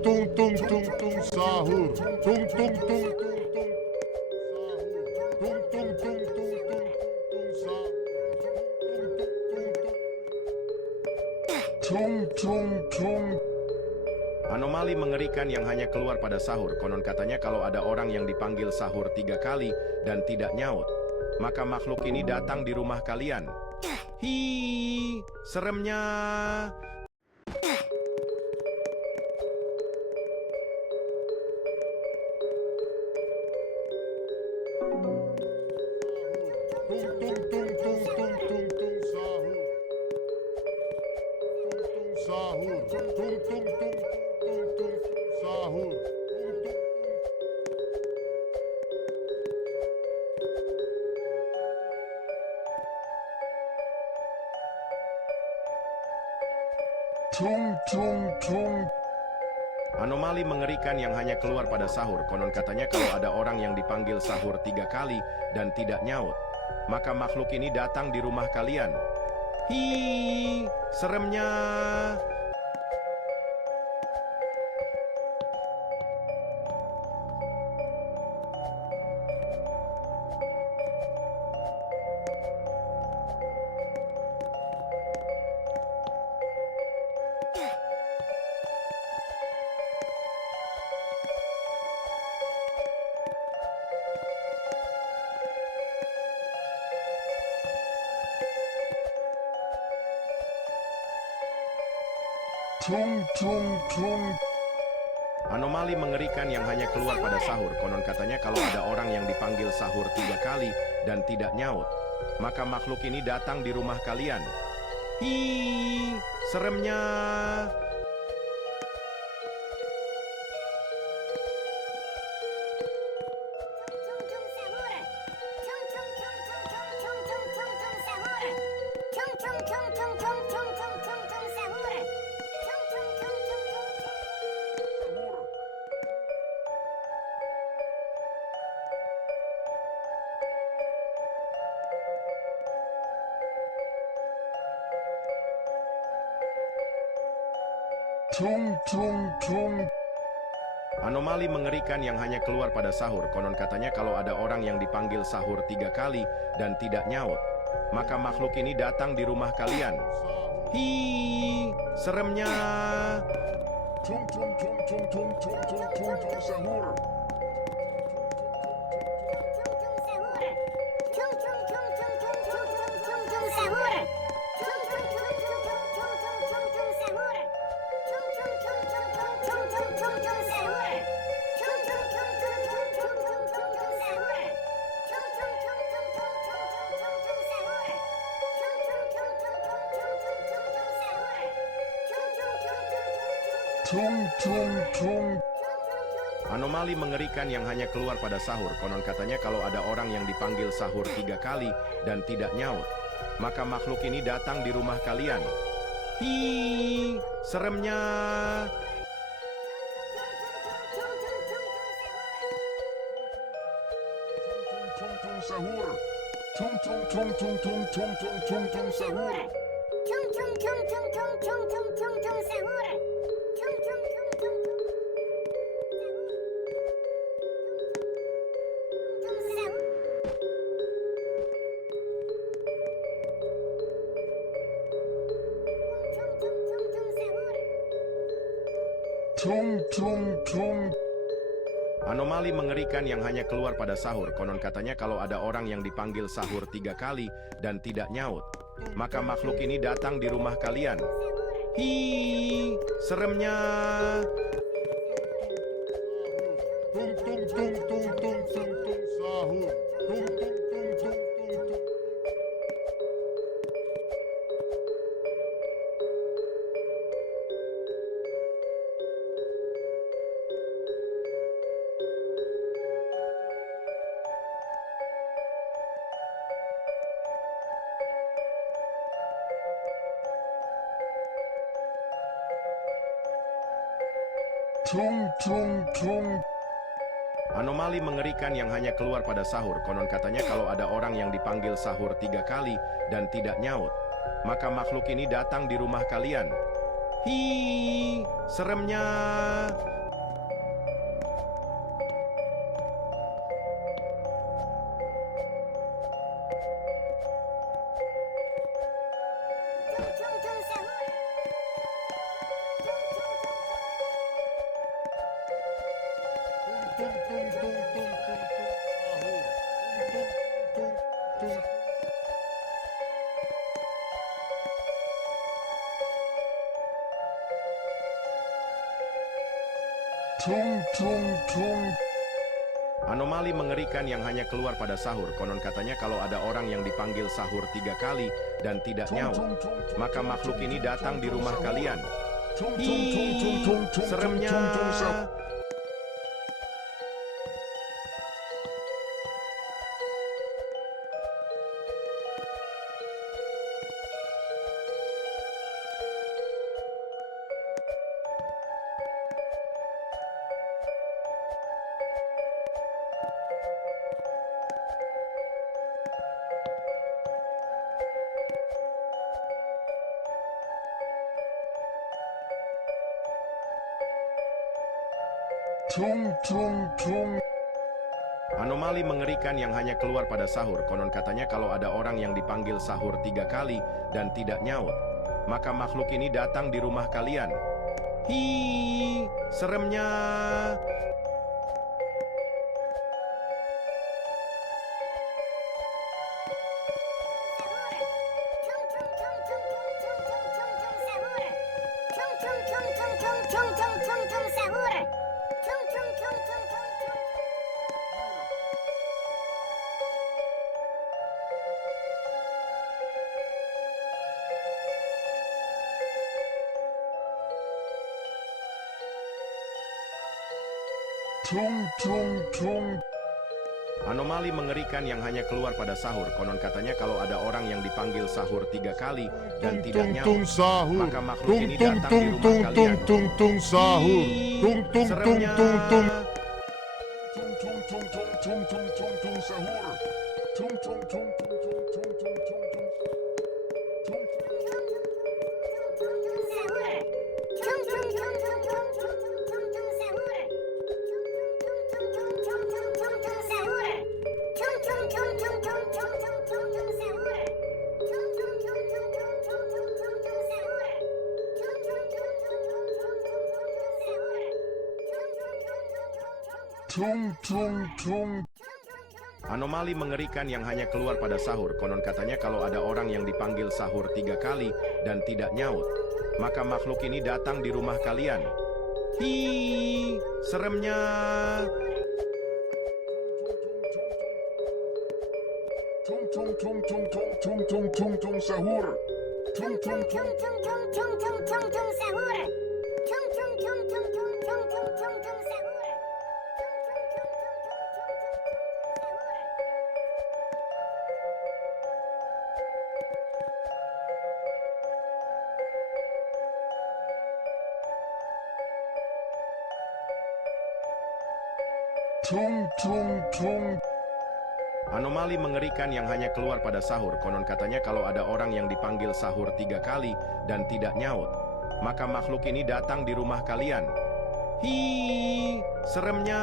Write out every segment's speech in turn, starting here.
Tung tung tung tung sahur. Tung tung tung tung tung sahur. Tung tung tung tung tung tung sahur. Tung tung tung. Anomali mengerikan yang hanya keluar pada sahur. Konon katanya kalau ada orang yang dipanggil sahur 3 kali dan tidak nyaut, maka makhluk ini datang di rumah kalian. Hi, seremnya. Tung tung tung tung tung tung tung sahur. Tung sahur. Tung tung tung tung tung sahur. Tung tung tung. Anomali mengerikan yang hanya keluar pada sahur. Konon katanya kalau ada orang yang dipanggil sahur 3 kali dan tidak nyaut, maka makhluk ini datang di rumah kalian. Hi, seremnya. Tung tung tung. Anomali mengerikan yang hanya keluar pada sahur. Konon katanya kalau ada orang yang dipanggil sahur 3 kali dan tidak nyaut, maka makhluk ini datang di rumah kalian. Hi, seremnya. Tung tung tung. Anomali mengerikan yang hanya keluar pada sahur. Konon katanya kalau ada orang yang dipanggil sahur 3 kali dan tidak nyaut, maka makhluk ini datang di rumah kalian. Hi, seremnya. Tung tung tung tung tung tung tung tung tung sahur. Tung tung tung. Anomali mengerikan yang hanya keluar pada sahur. Konon katanya kalau ada orang yang dipanggil sahur 3 kali dan tidak nyaut, maka makhluk ini datang di rumah kalian. Hi, seremnya. Tung tung sahur. Tung tung tung tung tung tung tung tung tung sahur. Tung tung tung. Anomali mengerikan yang hanya keluar pada sahur. Konon katanya kalau ada orang yang dipanggil sahur 3 kali dan tidak nyaut, maka makhluk ini datang di rumah kalian. Hi, seremnya. Tung tung tung tung tung tung tung sahur. Tung tung tung tung tung tung. Tung tung tung. Anomali mengerikan yang hanya keluar pada sahur. Konon katanya kalau ada orang yang dipanggil sahur 3 kali dan tidak nyaut, maka makhluk ini datang di rumah kalian. Hi, seremnya. Tung tung tung tung tung tung sahur. Tung tung tung. Tung tung tung. Anomali mengerikan yang hanya keluar pada sahur. Konon katanya kalau ada orang yang dipanggil sahur 3 kali dan tidak nyaut, maka makhluk ini datang di rumah kalian. Hi, seremnya. Tung tung tung. Anomali mengerikan yang hanya keluar pada sahur. Konon katanya kalau ada orang yang dipanggil sahur 3 kali dan tidak nyaut, maka makhluk ini datang di rumah kalian. Hi, seremnya. Tung tung tung. Anomali mengerikan yang hanya keluar pada sahur. Konon katanya kalau ada orang yang dipanggil sahur 3 kali dan tidak Tung nyaut, tung sahur. maka makhluk Tung ini tung datang di tung rumah tung tung kalian. tung tung sahur. Tung tung tung Seremnya. tung tung. Tung tung tung tung tung tung tung tung sahur. Tung tung tung tung tung tung tung tung tung. Tung tung tung tung. Anomali mengerikan yang hanya keluar pada sahur. Konon katanya kalau ada orang yang dipanggil sahur 3 kali dan tidak nyaut, maka makhluk ini datang di rumah kalian. Hi, seremnya. Tung tung tung tung tung tung tung tung tung sahur. Tung tung tung. Tung tung tung. Anomali mengerikan yang hanya keluar pada sahur. Konon katanya kalau ada orang yang dipanggil sahur 3 kali dan tidak nyaut, maka makhluk ini datang di rumah kalian. Hi, seremnya.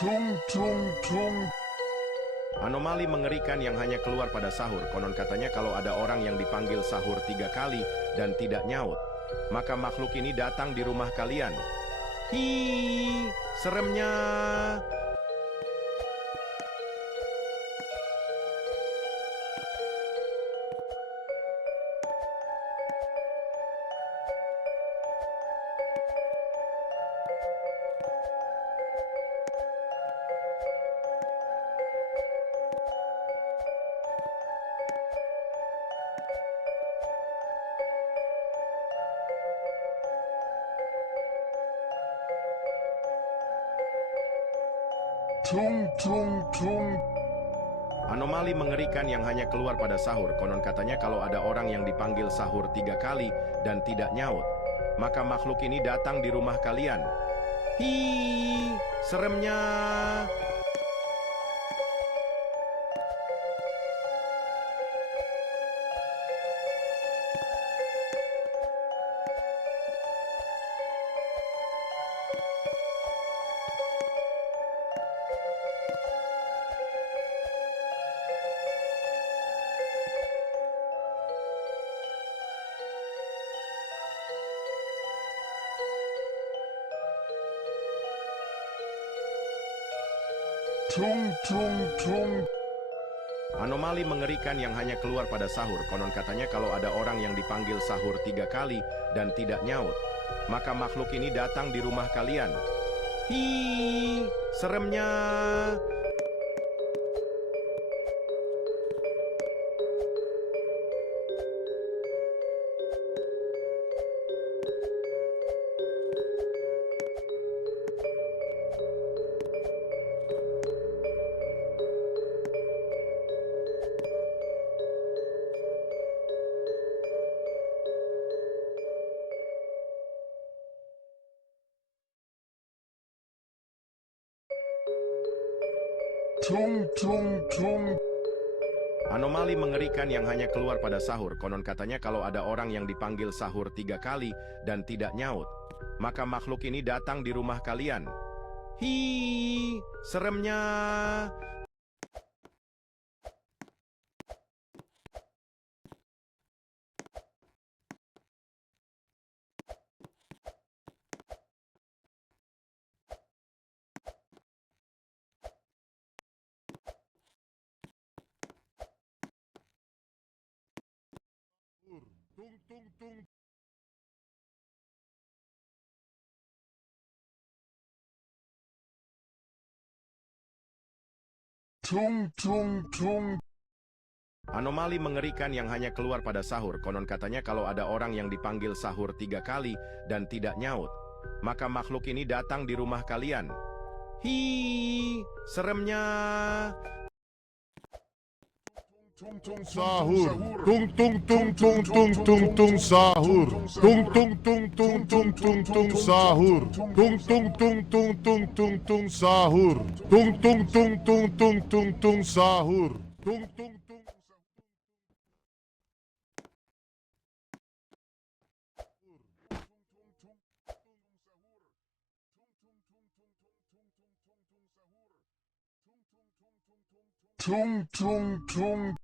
Tung tung tung. Anomali mengerikan yang hanya keluar pada sahur. Konon katanya kalau ada orang yang dipanggil sahur 3 kali dan tidak nyaut, maka makhluk ini datang di rumah kalian. Hi, seremnya. Tung tung tung. Anomali mengerikan yang hanya keluar pada sahur. Konon katanya kalau ada orang yang dipanggil sahur 3 kali dan tidak nyaut, maka makhluk ini datang di rumah kalian. Hi, seremnya. Tung tung tung. Anomali mengerikan yang hanya keluar pada sahur. Konon katanya kalau ada orang yang dipanggil sahur 3 kali dan tidak nyaut, maka makhluk ini datang di rumah kalian. Hi, seremnya. Tung tung tung. Anomali mengerikan yang hanya keluar pada sahur. Konon katanya kalau ada orang yang dipanggil sahur 3 kali dan tidak nyaut, maka makhluk ini datang di rumah kalian. Hi, seremnya. Tung tung tung. Tung tung tung. Anomali mengerikan yang hanya keluar pada sahur. Konon katanya kalau ada orang yang dipanggil sahur 3 kali dan tidak nyaut, maka makhluk ini datang di rumah kalian. Hi, seremnya. Tung tung sahur. Tung tung tung tung tung tung tung sahur. Tung tung tung tung tung tung tung sahur. Tung tung tung tung tung tung tung sahur. Tung tung tung tung tung tung tung sahur. Tung tung tung. Tung tung tung.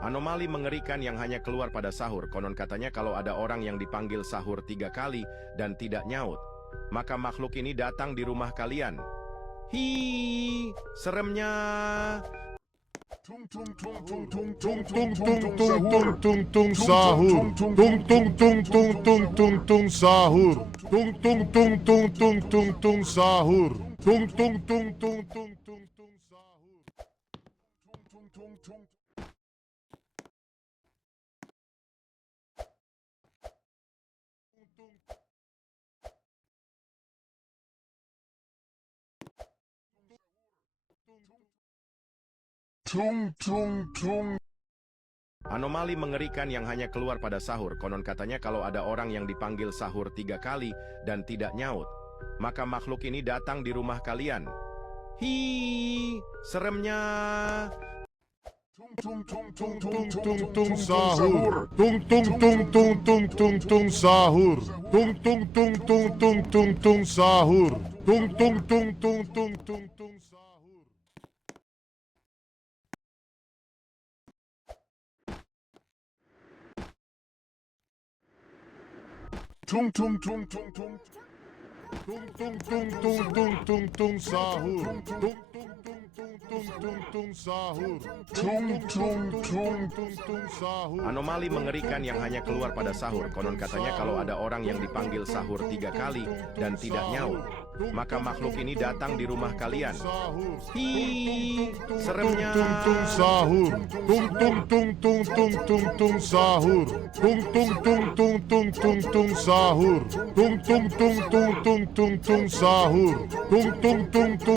Anomali mengerikan yang hanya keluar pada sahur. Konon katanya kalau ada orang yang dipanggil sahur 3 kali dan tidak nyaut, maka makhluk ini datang di rumah kalian. Hi, seremnya. Tung tung tung tung tung tung tung tung tung tung tung sahur. Tung tung tung tung tung tung tung sahur. Tung tung tung tung tung tung tung sahur. Tung tung tung tung tung tung tung sahur. Tung tung tung. Tung tung tung. Anomali mengerikan yang hanya keluar pada sahur. Konon katanya kalau ada orang yang dipanggil sahur 3 kali dan tidak nyaut, maka makhluk ini datang di rumah kalian. Hi, seremnya. Tung tung tung tung tung tung sahur. Tung tung tung tung tung tung tung sahur. Tung tung tung tung tung tung tung sahur. Tung tung tung tung tung tung tung sahur. Tung tung tung tung tung. Tung tung tung tung tung tung tung sahur. Tung tung tung tung tung tung tung sahur. Tung tung tung tung tung sahur. Anomali mengerikan yang hanya keluar pada sahur. Konon katanya kalau ada orang yang dipanggil sahur 3 kali dan tidak nyaut, maka makhluk ini datang di rumah kalian. Hi, seremnya. Tung tung sahur. Tung tung tung tung tung tung tung sahur. Tung tung tung tung tung tung tung sahur. Tung tung tung tung tung tung tung sahur. Tung tung tung tung.